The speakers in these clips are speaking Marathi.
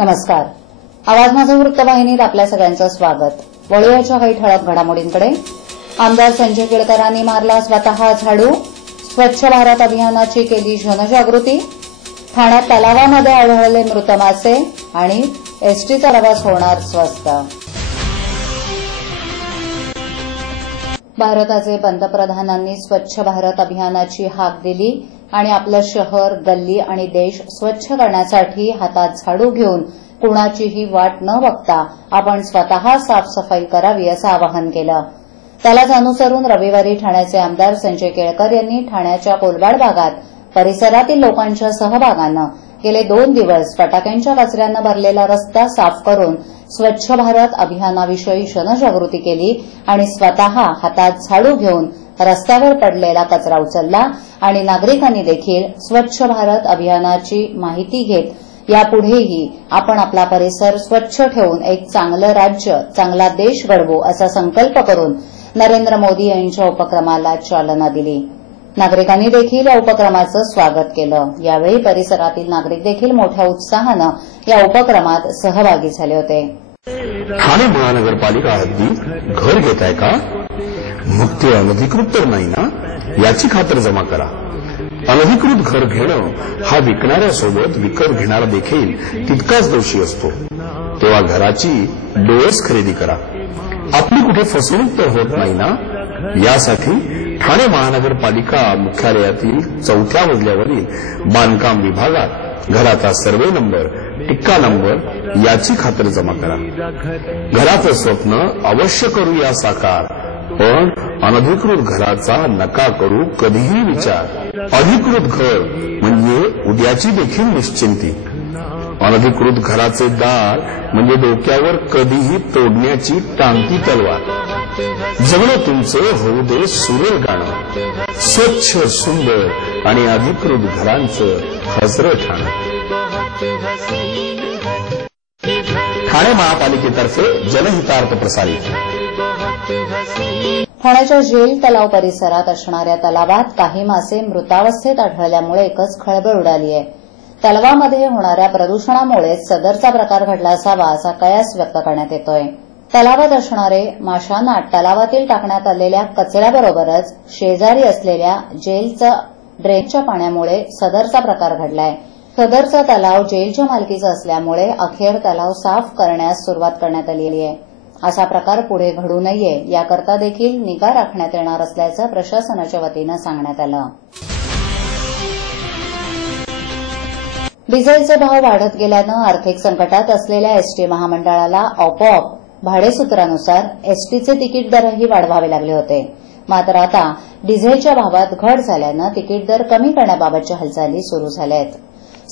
नमस्कार. आवाज माझा वृत्तवाहिनीत आपल्या सगळ्यांचं स्वागत. वळूयाच्या काही ठळक घडामोडींकडे. आमदार संजय केळकरांनी मारला स्वतः झाडू. स्वच्छ भारत अभियानाची केली जनजागृती. ठाण्यात तलावामध्ये आढळले मृत मासे आणि एसटीचा प्रवास होणार स्वस्त. भारताचे पंतप्रधानांनी स्वच्छ भारत अभियानाची हाक दिली आणि आपलं शहर, गल्ली आणि देश स्वच्छ करण्यासाठी हातात झाडू घेऊन कुणाचीही वाट न बघता आपण स्वतः साफसफाई करावी असं आवाहन केलं. त्यालाच अनुसरून रविवारी ठाण्याचे आमदार संजय केळकर यांनी ठाण्याच्या कोलवाड भागात परिसरातील लोकांच्या सहभागानं गेले 2 दिवस फटाक्यांच्या कचऱ्यानं भरलेला रस्ता साफ करून स्वच्छ भारत अभियानाविषयी जनजागृती केली आणि स्वतः हातात झाडू घेऊन रस्त्यावर पडलेला कचरा उचलला आणि नागरिकांनी देखील स्वच्छ भारत अभियानाची माहिती घेत यापुढेही आपण आपला परिसर स्वच्छ ठेवून एक चांगलं राज्य, चांगला देश घडवू असा संकल्प करून नरेंद्र मोदी यांच्या उपक्रमाला चालना दिली. नागरिकांनी देखील या उपक्रमाचं स्वागत केलं. यावेळी परिसरातील नागरिक देखील मोठ्या उत्साहानं या उपक्रमात सहभागी झाले होते. ठाणे महानगरपालिका हद्दीत घर घेताय का? मग ते अनधिकृत तर नाही ना, याची खातर जमा करा. अनधिकृत घर घेणं हा विकणाऱ्यासोबत विकत घेणारा देखील तितकाच दोषी असतो. तेव्हा घराची डोळस खरेदी करा. आपली कुठे फसवणूक तर होत नाही ना, यासाठी ठाणे महानगरपालिका मुख्यालयातील 4थ्या मजल्यावरील बांधकाम विभागात घराचा सर्वे नंबर, टिक्का नंबर याची खातर जमा करा. घराचं स्वप्न अवश्य करूया साकार, पण अनधिकृत घराचा नका करू कधीही विचार. अधिकृत घर म्हणजे उद्याची देखील निश्चिंती. अनधिकृत घराचे दार म्हणजे डोक्यावर कधीही तोडण्याची टांगती तलवार. जगणं तुमचं होऊ दे सुरेल गाणं. स्वच्छ, सुंदर आणि अधिकृत घरांचं हजरं ठाणं. ठाणे महापालिकेतर्फे जनहितार्थ प्रसारित. ठाण्याच्या जेल तलाव परिसरात असणाऱ्या तलावात काही मासे मृतावस्थेत आढळल्यामुळे एकच खळबळ उडाली आहे. तलावामध्ये होणाऱ्या प्रदूषणामुळे सदरचा प्रकार घडला असावा असा कयास व्यक्त करण्यात येतोय. तलावात असणारे माशांना तलावातील टाकण्यात आलेल्या कचऱ्याबरोबरच शेजारी असलेल्या जेलच्या ड्रेनच्या पाण्यामुळे सदरचा प्रकार घडलाय. सदरचा तलाव जेलच्या मालकीचा असल्यामुळे अखेर तलाव साफ करण्यास सुरुवात करण्यात आली आहे. असा प्रकार पुढे घडू नये याकरता देखील निगा राखण्यात येणार असल्याचं प्रशासनाच्या वतीनं सांगण्यात आलं. डिझेलचे भाव वाढत गेल्यानं आर्थिक संकटात असलेल्या एसटी महामंडळाला आपोआप भाडेसूत्रानुसार एसटीचे तिकीट दरही वाढवावे लागले होते. मात्र आता डिझेलच्या भावात घट झाल्यानं तिकीट दर कमी करण्याबाबतच्या हालचाली सुरू झाल्या आहेत.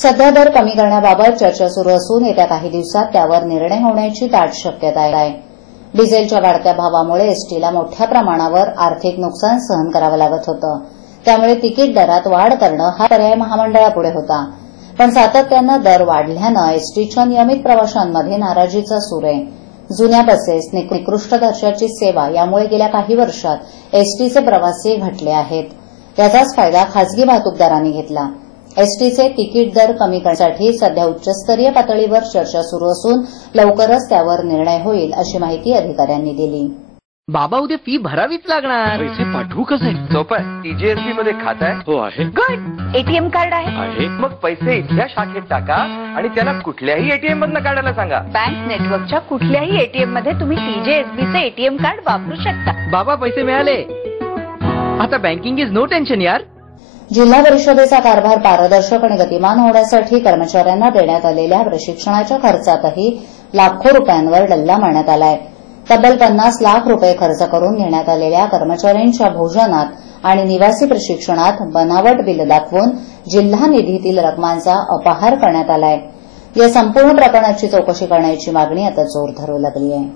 सध्या दर कमी करण्याबाबत चर्चा सुरू असून येत्या काही दिवसात त्यावर निर्णय होण्याची दाट शक्यता आहे. डिझेलच्या वाढत्या भावामुळे एसटीला मोठ्या प्रमाणावर आर्थिक नुकसान सहन करावं लागत होतं. त्यामुळे तिकीट दरात वाढ करणं हा पर्याय महामंडळापुढे होता. पण सातत्यानं दर वाढल्यानं एसटीच्या नियमित प्रवाशांमध्ये नाराजीचा सूर आहे. जुन्या बसेस, निकृष्ट दर्जाची सेवा यामुळे गेल्या काही वर्षात एसटीचे प्रवासी घटले आहेत. याचाच फायदा खासगी वाहतूकदारांनी घेतला. एसटीचे तिकीट दर कमी करण्यासाठी सध्या उच्चस्तरीय पातळीवर चर्चा सुरू असून लवकरच त्यावर निर्णय होईल अशी माहिती अधिकाऱ्यांनी दिली. बाबा उद्या फी भरावीच लागणार. पैसे पाठवू कसे? सोपं आहे. टीजीएसबी मध्ये खातं आहे. हो आहे. गुड. एटीएम कार्ड आहे. मग पैसे इथल्या शाखेत टाका आणि त्याला कुठल्याही एटीएम मधनं काढायला सांगा. बँक नेटवर्कच्या कुठल्याही एटीएम मध्ये तुम्ही टीजीएसबीचे एटीएम कार्ड वापरू शकता. बाबा पैसे मिळाले. आता बँकिंग इज नो टेन्शन यार. जिल्हा परिषदेचा कारभार पारदर्शक आणि गतिमान होण्यासाठी कर्मचाऱ्यांना देण्यात आलेल्या प्रशिक्षणाच्या खर्चातही लाखो रुपयांवर डल्ला मारण्यात आलाय. तब्बल 50 लाख रुपये खर्च करून घेण्यात आलेल्या कर्मचाऱ्यांच्या भोजनात आणि निवासी प्रशिक्षणात बनावट बिल दाखवून जिल्हा निधीतील रकमांचा अपहार करण्यात आलाय. या संपूर्ण प्रकरणाची चौकशी करण्याची मागणी आता जोर धरू लागली आहे.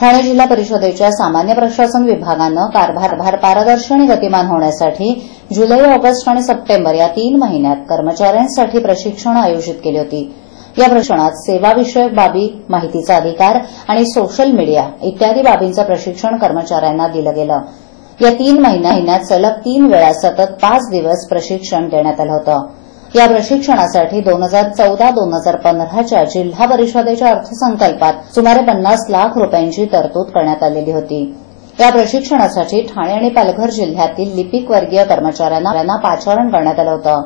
ठाणे जिल्हा परिषदेच्या सामान्य प्रशासन विभागानं कारभार पारदर्शी आणि गतिमान होण्यासाठी जुलै, ऑगस्ट आणि सप्टेंबर या 3 महिन्यात कर्मचाऱ्यांसाठी प्रशिक्षण आयोजित केली होती. या प्रशिक्षणात सेवाविषयक बाबी, माहितीचा अधिकार आणि सोशल मीडिया इत्यादी बाबींचं प्रशिक्षण कर्मचाऱ्यांना दिलं गेलं. या 3 महिन्यात सलग 3 वेळा सतत 5 दिवस प्रशिक्षण देण्यात आलं होतं. या प्रशिक्षणासाठी 2014-2015च्या जिल्हा परिषदेच्या अर्थसंकल्पात सुमारे 50 लाख रुपयांची तरतूद करण्यात आलेली होती. या प्रशिक्षणासाठी ठाणे आणि पालघर जिल्ह्यातील लिपिक वर्गीय कर्मचाऱ्यांना पाचारण करण्यात आलं होतं.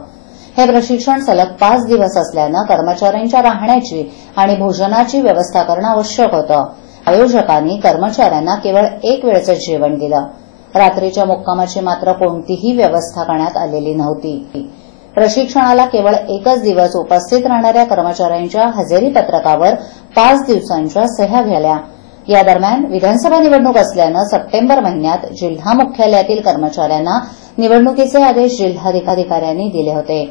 हे प्रशिक्षण सलग 5 दिवस असल्यानं कर्मचाऱ्यांच्या राहण्याची आणि भोजनाची व्यवस्था करणं आवश्यक होतं. आयोजकांनी कर्मचाऱ्यांना केवळ एक वेळचं जेवण दिलं. रात्रीच्या मुक्कामाची मात्र कोणतीही व्यवस्था करण्यात आलेली नव्हती. प्रशिक्षणाला केवळ एकच दिवस उपस्थित राहणाऱ्या कर्मचाऱ्यांच्या हजेरी पत्रकावर 5 दिवसांच्या सह्या झाल्या. या दरम्यान विधानसभा निवडणूक असल्यानं सप्टेंबर महिन्यात जिल्हा मुख्यालयातील कर्मचाऱ्यांना निवडणुकीचे आदेश जिल्हाधिकाऱ्यांनी दिले होते.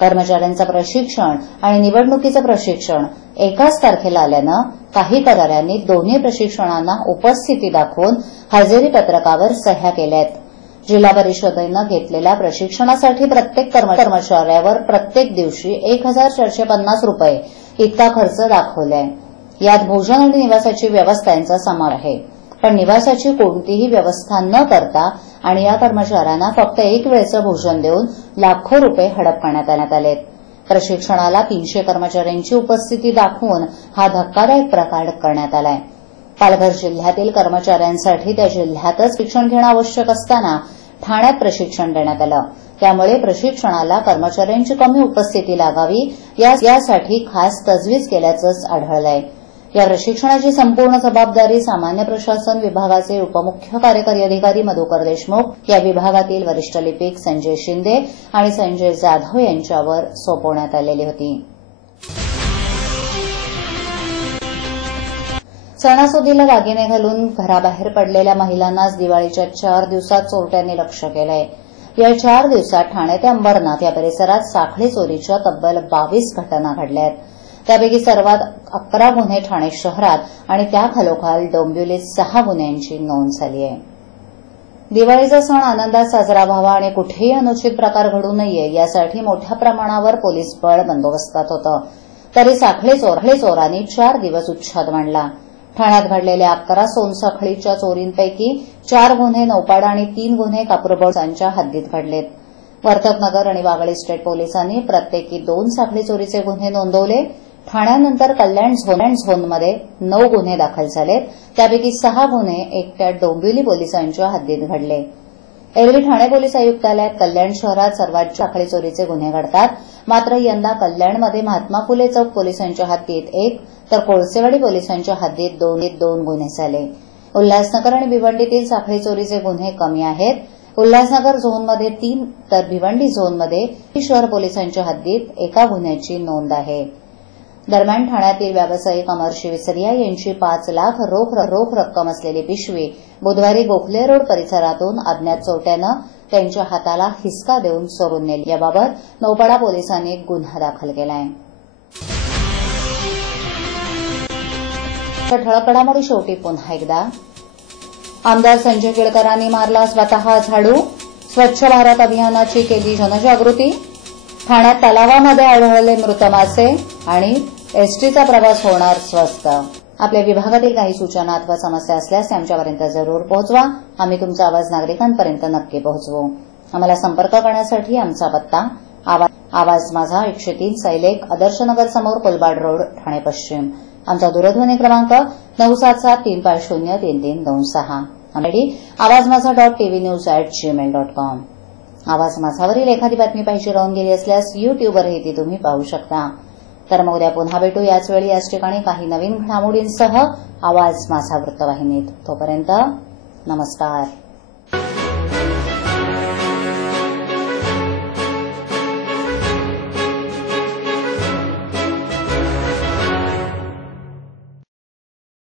कर्मचाऱ्यांचं प्रशिक्षण आणि निवडणुकीचं प्रशिक्षण एकाच तारखेला आल्यानं काही कर्मचाऱ्यांनी दोन्ही प्रशिक्षणांना उपस्थिती दाखवून हजेरी पत्रकावर सह्या केल्यात. जिल्हा परिषदेनं घेतलेल्या प्रशिक्षणासाठी प्रत्येक कर्मचाऱ्यावर प्रत्येक दिवशी 1,450 रुपये इतका खर्च दाखवलाय. यात भोजन आणि निवासाची व्यवस्था यांचा समावेश आहे. पण निवासाची कोणतीही व्यवस्था न करता आणि या कर्मचाऱ्यांना फक्त एक वेळचं भोजन देऊन लाखो रुपये हडप करण्यात आले. प्रशिक्षणाला 300 कर्मचाऱ्यांची उपस्थिती दाखवून हा धक्कादायक प्रकार करण्यात आलाय. पालघर जिल्ह्यातील कर्मचाऱ्यांसाठी त्या जिल्ह्यातच शिक्षण घेणं आवश्यक असताना ठाण्यात प्रशिक्षण देण्यात आलं. त्यामुळे प्रशिक्षणाला कर्मचाऱ्यांची कमी उपस्थिती लागावी यासाठी खास तजवीज केल्याचंच आढळलंय. या प्रशिक्षणाची संपूर्ण जबाबदारी सामान्य प्रशासन विभागाचे उपमुख्य कार्यकारी अधिकारी मधुकर देशमुख, या विभागातील वरिष्ठ लिपिक संजय शिंदे आणि संजय जाधव यांच्यावर सोपवण्यात आलेली होती. सणासुदीला दागिने घालून घराबाहेर पडलेल्या महिलांनाच दिवाळीच्या 4 दिवसात चोरट्यांनी लक्ष्य केलंय. या 4 दिवसात ठाणे ते अंबरनाथ या परिसरात साखळी चोरीच्या तब्बल 22 घटना घडल्या आहेत. त्यापैकी सर्वात 11 गुन्हे ठाणे शहरात आणि त्याखालोखाल डोंबिवलीत 6 गुन्ह्यांची नोंद झाली आहे. दिवाळीचा सण आनंदात साजरा व्हावा आणि कुठेही अनुचित प्रकार घडू नये यासाठी मोठ्या प्रमाणावर पोलीस बळ बंदोबस्तात होतं. तरी साखळी चोरांनी 4 दिवस उच्छाद मांडला. ठाण्यात घडलेल्या 11 सोनसाखळीच्या चोरींपैकी 4 गुन्हे नौपाडा आणि 3 गुन्हे कापूरबोळांच्या हद्दीत घडलेत. वर्तकनगर आणि वागळे स्टेट पोलिसांनी प्रत्येकी 2 साखळी चोरीचे गुन्हे नोंदवले. ठाण्यानंतर कल्याण झोनमध्ये 9 गुन्हे दाखल झालेत. त्यापैकी 6 गुन्हे एकट्या डोंबिवली पोलिसांच्या हद्दीत घडले. एरवी ठाणे पोलीस आयुक्तालयात कल्याण शहरात सर्वात साखळी चोरीचे गुन्हे घडतात. मात्र यंदा कल्याणमध्ये महात्मा फुले चौक पोलिसांच्या हद्दीत 1 तर कोळसेवाडी पोलिसांच्या हद्दीत 2 गुन्हे झाले. उल्हासनगर आणि भिवंडीतील साखळी चोरीचे गुन्हे कमी आहेत. उल्हासनगर झोनमध्ये 3 तर भिवंडी झोनमध्ये शहर पोलिसांच्या हद्दीत 1 गुन्ह्याची नोंद आहे. दरम्यान ठाण्यातील व्यावसायिक अमर शिवसरिया यांची 5 लाख रोख रक्कम असलेली पिशवी बुधवारी गोखले रोड परिसरातून अज्ञात चोरट्यानं त्यांच्या हाताला हिसका देऊन चोरून नेली. याबाबत नौपाडा पोलिसांनी गुन्हा दाखल केला आहे. ठळक घडामोडी शेवटी पुन्हा एकदा. आमदार संजय केळकरांनी मारला स्वतः झाडू. स्वच्छ भारत अभियानाची केली जनजागृती. ठाण्यात तलावामध्ये आढळले मृत मासे आणि एसटीचा प्रवास होणार स्वस्त. आपल्या विभागातील काही सूचना अथवा समस्या असल्यास आमच्यापर्यंत जरूर पोहोचवा. आम्ही तुमचा आवाज नागरिकांपर्यंत नक्की पोहोचवू. आम्हाला संपर्क करण्यासाठी आमचा पत्ता आवाज माझा 103 सैलेख आदर्शनगर समोर कोलबाड रोड ठाणे पश्चिम. आमचा दूरध्वनी क्रमांक 9774033326. आमडी awazmaza.tvnews@gmail.com. आवाज माझावरील एखादी बातमी पाहिजे राहून गेली असल्यास युट्यूबवरही ती तुम्ही पाहू शकता. तर मग उद्या पुन्हा भेटू याच वेळी याच ठिकाणी काही नवीन घडामोडींसह आवाज माझा वृत्तवाहिनीत. तोपर्यंत नमस्कार.